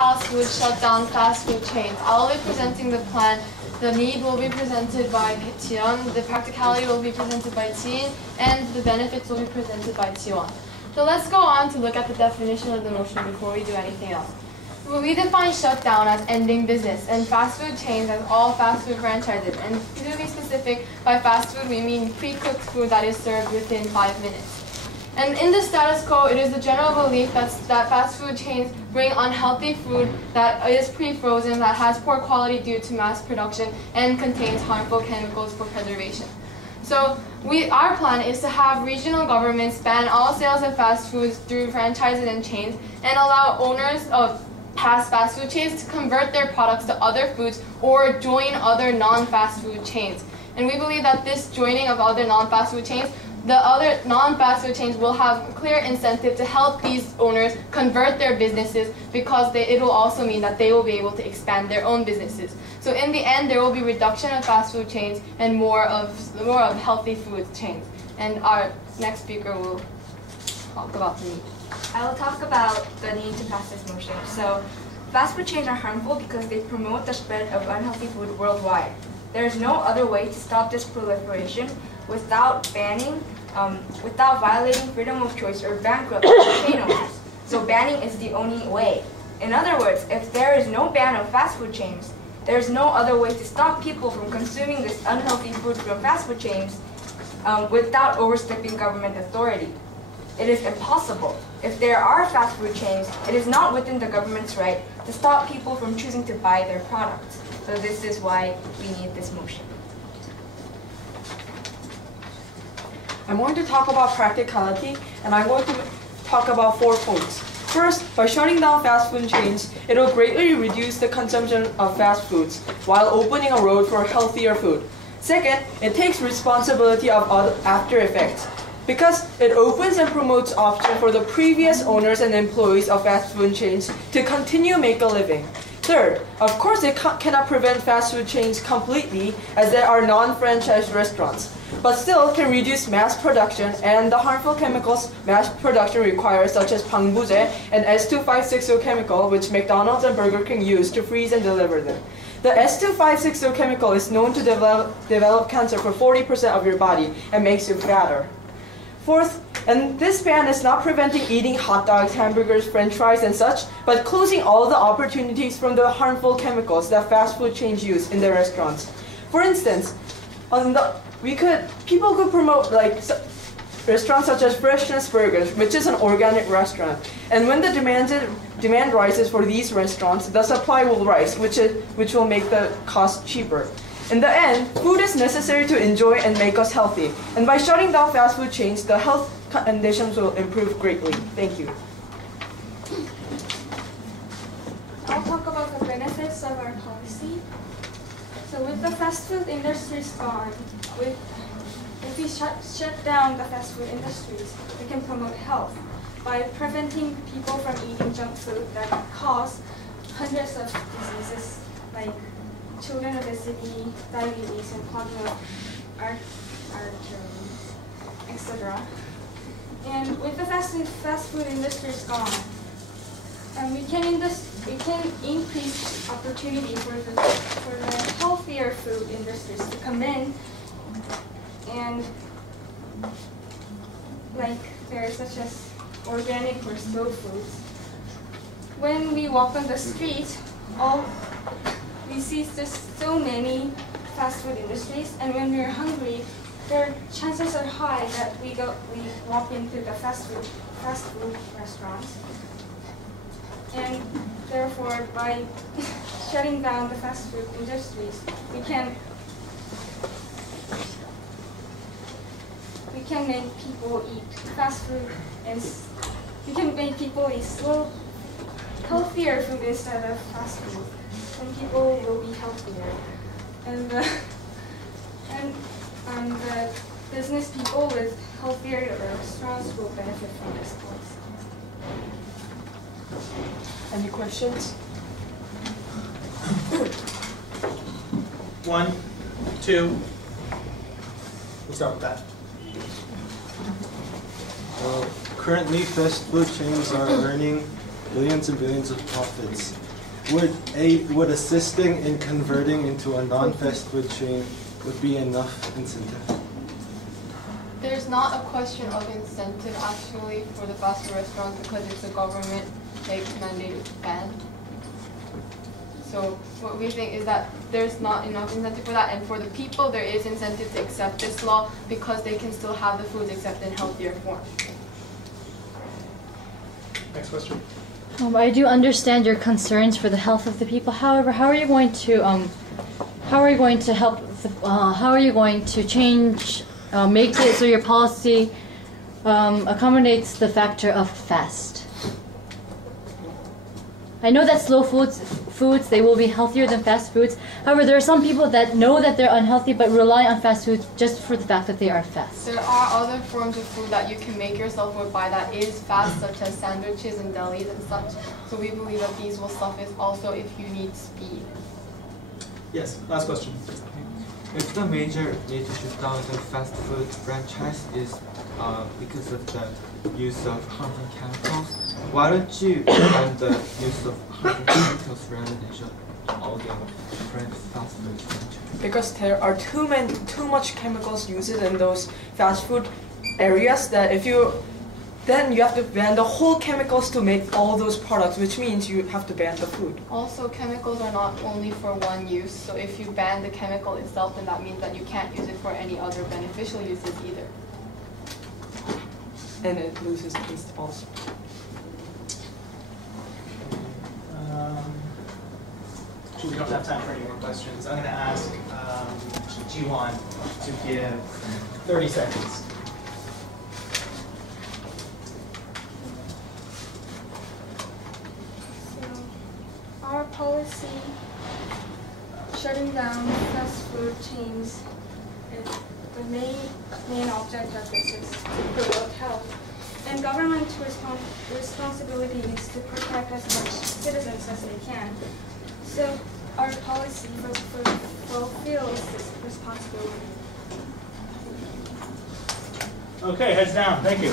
fast food shut down fast food chains. I'll be presenting the plan. The need will be presented by Daewon, the practicality will be presented by Jin, and the benefits will be presented by Daewon. So let's go on to look at the definition of the motion before we do anything else. We define shutdown as ending business, and fast food chains as all fast food franchises. And to be specific, by fast food we mean pre-cooked food that is served within 5 minutes. And in the status quo, it is the general belief that fast food chains bring unhealthy food that is pre-frozen, that has poor quality due to mass production, and contains harmful chemicals for preservation. So our plan is to have regional governments ban all sales of fast foods through franchises and chains, and allow owners of past fast food chains to convert their products to other foods or join other non-fast food chains. And we believe that this joining of other non-fast food chains, the other non-fast food chains will have clear incentive to help these owners convert their businesses, because it will also mean that they will be able to expand their own businesses. So in the end, there will be reduction of fast food chains and more of healthy food chains. And our next speaker will talk about the need. I will talk about the need to pass this motion. So, fast food chains are harmful because they promote the spread of unhealthy food worldwide. There is no other way to stop this proliferation without violating freedom of choice or bankrupting chain owners. So banning is the only way. In other words, if there is no ban of fast food chains, there is no other way to stop people from consuming this unhealthy food from fast food chains without overstepping government authority. It is impossible. If there are fast food chains, it is not within the government's right to stop people from choosing to buy their products. So this is why we need this motion. I'm going to talk about practicality, and I'm going to talk about 4 points. First, by shutting down fast food chains, it will greatly reduce the consumption of fast foods while opening a road for healthier food. Second, it takes responsibility of after effects, because it opens and promotes option for the previous owners and employees of fast food chains to continue make a living. Third, of course it cannot prevent fast food chains completely, as there are non-franchise restaurants, but still can reduce mass production and the harmful chemicals mass production requires, such as 방부제 and S2560 chemical, which McDonald's and Burger King use to freeze and deliver them. The S2560 chemical is known to develop cancer for 40% of your body and makes you fatter. Fourth, and this ban is not preventing eating hot dogs, hamburgers, french fries, and such, but closing all the opportunities from the harmful chemicals that fast food chains use in their restaurants. For instance, people could promote restaurants such as Freshness Burgers, which is an organic restaurant. And when the demand rises for these restaurants, the supply will rise, which will make the cost cheaper. In the end, food is necessary to enjoy and make us healthy. And by shutting down fast food chains, the health conditions will improve greatly. Thank you. I'll talk about the benefits of our policy. So with the fast food industries gone, if we shut down the fast food industries, we can promote health by preventing people from eating junk food that cause hundreds of diseases like children obesity, diabetes, and clogging of arteries, etc. And with the fast food industries gone, we can increase opportunity for the healthier food industries to come in, and there such as organic or slow foods. When we walk on the street, we see just so many fast food industries, and when we're hungry, chances are high that we walk into the fast food restaurants. And therefore, by shutting down the fast food industries, we can make people eat fast food, and we can make people eat slow, healthier food instead of fast food. And people will be healthier, and the business people with healthier restaurants will benefit from this policy. Any questions? 1, 2. We'll start with that. Currently, fast food chains are earning billions and billions of profits. would assisting in converting into a non-fast food chain would be enough incentive? There's not a question of incentive actually for the fast food restaurants because it's a government mandated ban. So what we think is that there's not enough incentive for that, and for the people there is incentive to accept this law because they can still have the foods except in healthier form. Next question. I do understand your concerns for the health of the people. However, how are you going to help? How are you going to change, make it so your policy accommodates the factor of fast? I know that slow foods they will be healthier than fast foods. However, there are some people that know that they're unhealthy but rely on fast foods just for the fact that they are fast. There are other forms of food that you can make yourself or buy that is fast, such as sandwiches and delis and such. So we believe that these will suffice also if you need speed. Yes, last question. If the major need to shut down the fast food franchise is because of the use of harmful chemicals, why don't you ban the use of harmful chemicals rather than shut all the different fast food franchises? Because there are too much chemicals used in those fast food areas that then you have to ban the whole chemicals to make all those products, which means you have to ban the food. Also, chemicals are not only for one use, so if you ban the chemical itself, then that means that you can't use it for any other beneficial uses either. And it loses taste also. We don't have time for any more questions. I'm going to ask Daewon to give 30 seconds. Our policy shutting down fast food chains is the main object of this is to promote health. And government's responsibility is to protect as much citizens as they can. So our policy fulfills this responsibility. Okay, heads down. Thank you.